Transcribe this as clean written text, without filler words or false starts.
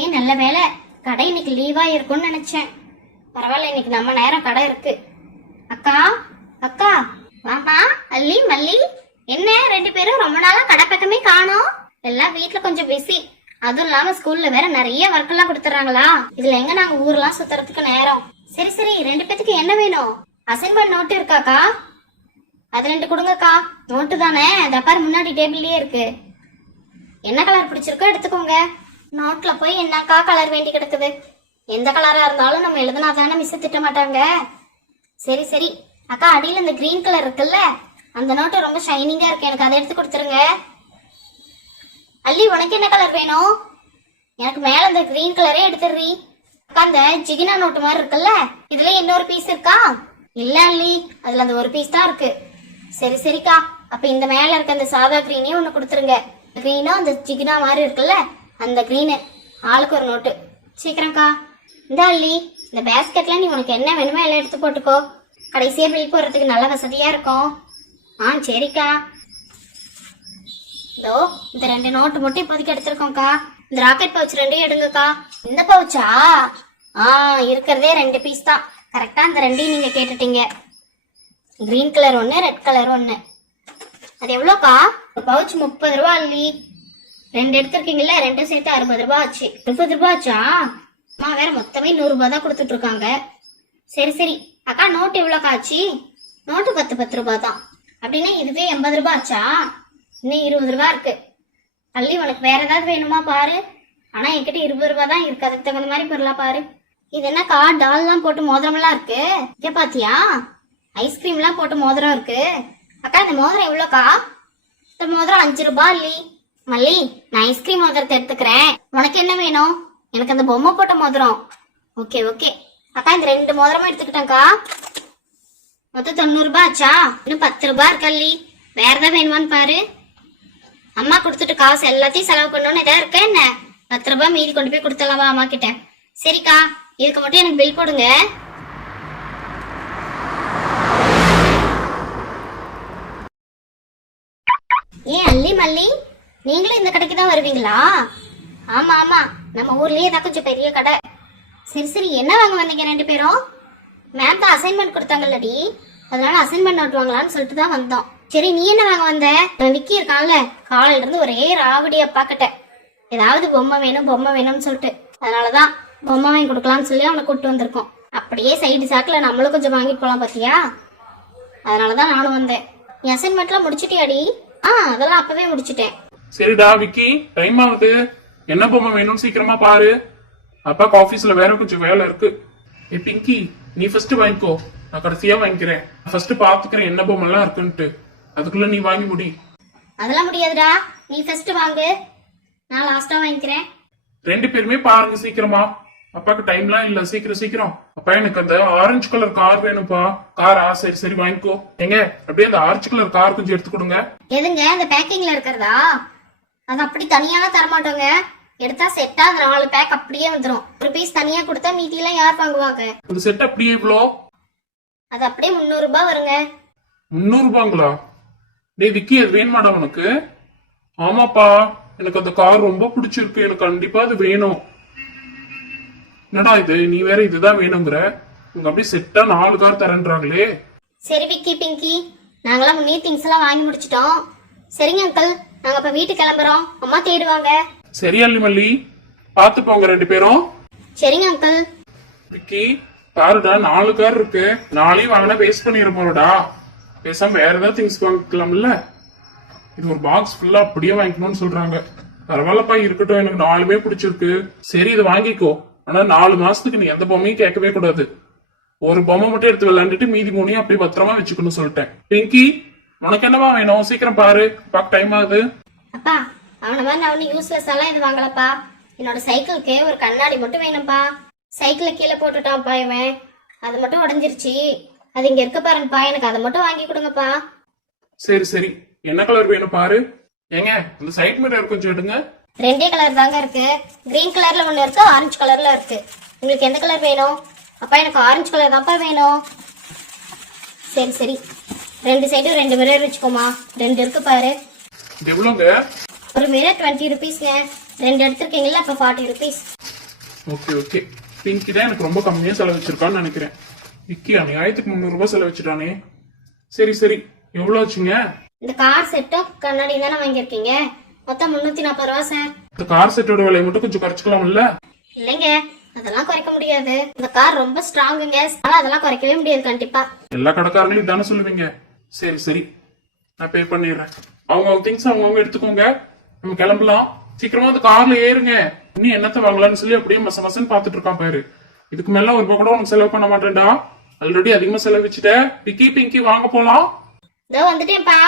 ஏன் நல்ல வேலை கடை இன்னைக்கு லீவா இருக்கும்னு நினைச்சேன். பரவாயில்ல, இன்னைக்கு நம்ம நேரம் கடை இருக்கு. அக்கா அக்கா வாமா. அல்லி மல்லி, என்ன ரெண்டு பேரும் ரொம்ப நாளா கடை பக்கமே காணோம்? எல்லாம் வீட்டுல கொஞ்சம் பிஸி. அதுவும் இல்லாம ஸ்கூல்ல வேற நிறைய ஒர்க் எல்லாம் கொடுத்துறாங்களா. இதுல எங்க நாங்க ஊர்லாம் சுத்துறதுக்கு நேரம். சரி சரி, ரெண்டு பேத்துக்கு என்ன வேணும்? அசைன்மெண்ட் நோட்டு இருக்காக்கா? அது ரெண்டு கொடுங்கக்கா. நோட்டு தானே, தப்பாரு முன்னாடி டேபிள்லயே இருக்கு. என்ன கலர் பிடிச்சிருக்கோ எடுத்துக்கோங்க. நோட்ல போய் என்னக்கா கலர் வேண்டி கிடக்குது? எந்த கலரா இருந்தாலும் நம்ம எழுதுனா தானே மிஸ் திட்ட மாட்டாங்க. சரி சரி அக்கா, அடியில இந்த கிரீன் கலர் இருக்குல்ல, அந்த நோட்டு ரொம்ப ஷைனிங்கா இருக்கு, எனக்கு அதை எடுத்து கொடுத்துருங்க. அல்லி, உனக்கு என்ன கலர் வேணும்? எனக்கு மேல இந்த கிரீன் கலரே எடுத்துடுறீ. அக்கா, அந்த ஜிகினா நோட்டு மாதிரி இருக்குல்ல, இதுல இன்னொரு பீஸ் இருக்கா? இல்ல அல்லி, அதுல அந்த ஒரு பீஸ் தான் இருக்கு. சரி சரிக்கா, அப்ப இந்த மேல இருக்க அந்த சாதா கிரீனே ஒண்ணு கொடுத்துருங்க. கிரீனும் அந்த ஜிகினா மாதிரி இருக்குல்ல, அந்த கிரீனு. ஆளுக்கு ஒரு நோட்டு. சீக்கிரம்க்கா. இந்த அல்லி, இந்த பேஸ்கெட்ல நீ உனக்கு என்ன வேணுமோ எல்லாம் எடுத்து போட்டுக்கோ. கடைசியா பில் போடுறதுக்கு நல்ல வசதியா இருக்கும். சரிக்கா. இதோ இந்த ரெண்டு நோட்டு மட்டும் இப்போதைக்கு எடுத்திருக்கோம்க்கா. இந்த ராக்கெட் பவுச் ரெண்டையும் எடுங்கக்கா. இந்த பவுச்சா? இருக்கிறதே ரெண்டு பீஸ் தான். கரெக்டா அந்த ரெண்டையும் நீங்க கேட்டுட்டீங்க. கிரீன் கலர் ஒண்ணு, ரெட் கலர் ஒண்ணு. அது எவ்வளோக்கா? ஒரு பவுச் 30 ரூபா அல்லி. ரெண்டு எடுத்திருக்கீங்கல்ல, ரெண்டும் சேர்த்து 60 ரூபாய் ஆச்சு. 30 ரூபாய் ஆச்சா? அம்மா வேற மொத்தமே 100 ரூபாய் தான் கொடுத்துட்டு இருக்காங்க. சரி சரி அக்கா, நோட்டு எவ்வளோக்கா ஆச்சு? நோட்டு 10 ரூபாய் தான். அப்படின்னா இதுவே 80 ரூபாய் ஆச்சா? இன்னும் 20 ரூபாய் இருக்கு. அல்லி, உனக்கு வேற ஏதாவது வேணுமா பாரு. ஆனா என்கிட்ட 20 ரூபாய் தான் இருக்கு. அதுக்கு தகுந்த மாதிரி பொருளா பாரு. இது என்னக்கா, டால் எல்லாம் போட்டு மோதிரம் எல்லாம் இருக்கு? இங்க பாத்தியா, ஐஸ்கிரீம் எல்லாம் போட்டு மோதிரம் இருக்கு. அக்கா, இந்த மோதிரம் எவ்வளோக்கா? இந்த மோதிரம் 5 ரூபாய் அல்லி. மல்லி, நான் ஐஸ்கிரீம் மோதிரத்தை எடுத்துக்கிறேன். உனக்கு என்ன வேணும்? எனக்கு அந்த பொம்மை போட்ட மோதிரம். ஓகே ஓகே அக்கா, இந்த ரெண்டு மோதிரமும் எடுத்துக்கிட்டேன்க்கா. மொத்தம் 90 ரூபாய் ஆச்சா? இன்னும் 10 ரூபாய் இருக்கு அல்லி. வேற ஏதாவது வேணுமான்னு பாரு. அம்மா கொடுத்துட்டு காசு எல்லாத்தையும் செலவு பண்ணணும்னு ஏதாவது இருக்க என்ன? 10 ரூபாய் மீதி கொண்டு போய் கொடுத்துடலாமா அம்மா கிட்ட? சரிக்கா, இதுக்கு மட்டும் எனக்கு பில் போடுங்க. ஏன் அல்லி மல்லி, நீங்களும் இந்த கடைக்கு தான் வருவீங்களா? ஆமா ஆமா, நம்ம ஊர்லயே தான் கொஞ்சம் பெரிய கடை. சரி சரி, என்ன வாங்க வந்தீங்க ரெண்டு பேரும்? மேம் தான் அசைன்மெண்ட் கொடுத்தாங்கல்லடி, அதனால அசைன்மெண்ட் நோட் வாங்கலாம்னு சொல்லிட்டு தான் வந்தோம். சரி, நீ என்ன வாங்க வந்த? விக்கி இருக்கான்ல, காலையில இருந்து ஒரே ராவடி அப்பா கிட்ட ஏதாவது பொம்மை வேணும்னு சொல்லிட்டு, அதனாலதான் பொம்மை வாங்கி கொடுக்கலாம்னு சொல்லி அவனை கூப்பிட்டு வந்திருக்கோம். அப்படியே சைடு சாக்குல நம்மளும் கொஞ்சம் வாங்கிட்டு போலாம் பாத்தியா? அதனாலதான் நானும் வந்தேன். நீ அசைன்மெண்ட்லாம் முடிச்சிட்டியாடி? அதெல்லாம் அப்பவே முடிச்சிட்டேன். சரிடா விக்கி, டைம் ஆகுது. என்ன பொம்மை வேணும்னு சீக்கிரமா பாரு. அப்பாக்கு ஆபீஸ்ல வேற கொஞ்சம் வேலை இருக்கு. பிங்கி, நீ ஃபர்ஸ்ட் வாங்கிக்கோ, நான் கடைசியா வாங்கிக்கிறேன். ஃபர்ஸ்ட் பாத்துக்கிறேன் என்ன பொம்மை எல்லாம் இருக்குன்ட்டு. அதுக்குள்ள நீ வாங்கி முடி. அதெல்லாம் முடியாதுடா, நீ ஃபர்ஸ்ட் வாங்கு, நான் லாஸ்டா வாங்கிக்கிறேன். ரெண்டு பேருமே பாருங்க சீக்கிரமா. அப்பாக்கு டைம்லாம் இல்ல, சீக்கிரம் சீக்கிரம். அப்பா, எனக்கு அந்த ஆரஞ்சு கலர் கார் வேணும்பா. காரா? சரி சரி வாங்கிக்கோ. எங்க அப்படியே அந்த ஆரஞ்சு கலர் கார் கொஞ்சம் எடுத்து கொடுங்க. எதுங்க, அந்த பேக்கிங்ல இருக்கிறதா? அது அப்படி தனியாலாம் தரமாட்டோங்க. எடுத்தா செட்டா அந்த 4 பேக் அப்படியே வந்துடும். ஒரு பீஸ் தனியா கொடுத்தா மீதி எல்லாம் யார் வாங்குவாங்க? அந்த செட் அப்படியே இவ்வளோ? அது அப்படியே 300 ரூபாய் வருங்க. 300 ரூபாங்களா? டேய் விக்கி, அது வேணுமாடா உனக்கு? ஆமாப்பா, எனக்கு அந்த கார் ரொம்ப பிடிச்சிருக்கு, எனக்கு கண்டிப்பா அது வேணும். என்னடா இது, நீ வேற இதுதான் வேணுங்கிற? உங்க அப்படியே செட்டா 4 கார் தரேன்றாங்களே. சரி விக்கி பிங்கி, நாங்களாம் முன்னே திங்ஸ் எல்லாம் வாங்கி முடிச்சிட்டோம். சரிங்க அங்கிள், நாங்க இப்ப வீட்டுக்கு கிளம்புறோம். அம்மா தேடுவாங்க. சரி அல்லி மல்லி, பாத்து போங்க ரெண்டு பேரும். சரிங்க அங்கிள். விக்கி பாருடா, 4 கார் இருக்கு. 4 வாங்கினா வேஸ்ட் பண்ணிட போறடா. பேசாம வேற ஏதாவது திங்ஸ் வாங்கிக்கலாம்ல. இது ஒரு பாக்ஸ் ஃபுல்லா அப்படியே வாங்கிக்கணும்னு சொல்றாங்க. பரவாயில்லப்பா, இருக்கட்டும், எனக்கு 4மே பிடிச்சிருக்கு. சரி, இதை வாங்கிக்கோ. ஆனா 4 மாசத்துக்கு நீ எந்த பொம்மையும் கேட்கவே கூடாது. ஒரு பொம்மை மட்டும் எடுத்து விளையாண்டுட்டு மீதி 3 அப்படியே பத்திரமா வச்சுக்கணும்னு சொல்லிட்டேன். பிங்கி, உனக்கு என்னவா வேணும்? சீக்கிரம் பாரு, பாக்க டைம் ஆகுது. அப்பா, அவன மாதிரி நான் யூஸ்லெஸ் எல்லாம் இது வாங்கலப்பா. என்னோட சைக்கிளுக்கு ஒரு கண்ணாடி மட்டும் வேணும்பா. சைக்கிள கீழே போட்டுட்டான்ப்பா இவன், அது மட்டும் உடஞ்சிருச்சு. அது இங்க இருக்க பாருங்கப்பா, எனக்கு அதை மட்டும் வாங்கி கொடுங்கப்பா. சரி சரி, என்ன கலர் வேணும் பாரு. ஏங்க, அந்த சைட் மிரர் கொஞ்சம் எடுங்க. ரெண்டே கலர் தாங்க இருக்கு. கிரீன் கலர்ல ஒண்ணு இருக்கு, ஆரஞ்சு கலர்ல இருக்கு. உங்களுக்கு எந்த கலர் வேணும்? அப்பா, எனக்கு ஆரஞ்சு கலர் தான்ப்பா வேணும். சரி சரி, ரெண்டு சைடும் 2 மிரர் வச்சுக்கோமா. 2 இருக்கு பாரு. எவ்வளோங்க? ஒரு மிரர் 20 ருபீஸ்ங்க. 2 எடுத்திருக்கீங்களா, அப்ப 40 ருபீஸ். Okay okay. பிங்கி தான் எனக்கு ரொம்ப கம்மியா செலவச்சிருக்கான்னு நினைக்கிறேன். விக்கி அநியாயத்துக்கு 300 ரூபாய் செலவச்சுட்டானே. சரி சரி, எவ்வளவு ஆச்சுங்க? இந்த கார் செட்டும் கண்ணாடி தானே வாங்கியிருக்கீங்க, மொத்தம் 340 ரூபா சார். இந்த கார் செட்டோட விலையை மட்டும் கொஞ்சம் குறைச்சிக்கலாம்ல? இல்லைங்க, அதெல்லாம் குறைக்க முடியாது. இந்த கார் ரொம்ப ஸ்ட்ராங்குங்க, அதனால அதெல்லாம் குறைக்கவே முடியாது கண்டிப்பா. எல்லா கடைக்காரங்களையும் தானே சொல்லுவீங்க. சரி சரி, நான் பே பண்ணிடுறேன். அவங்க திங்ஸ் அவங்க எடுத்துக்கோங்க, நம்ம கிளம்பலாம். சீக்கிரமா அந்த கார்ல ஏறுங்க. இன்னும் என்னத்த வாங்கலாம்னு சொல்லி அப்படியே மசன்னு பாத்துட்டு இருக்கான் பாரு. இதுக்கு மேல ஒரு ரூபாய் கூட உனக்கு செலவு பண்ண மாட்டேன்டா. ஆல்ரெடி அதிகமா செலவிச்சுட்ட. விக்கி பிங்கி வாங்க போலாம். இதோ வந்துட்டேன்ப்பா.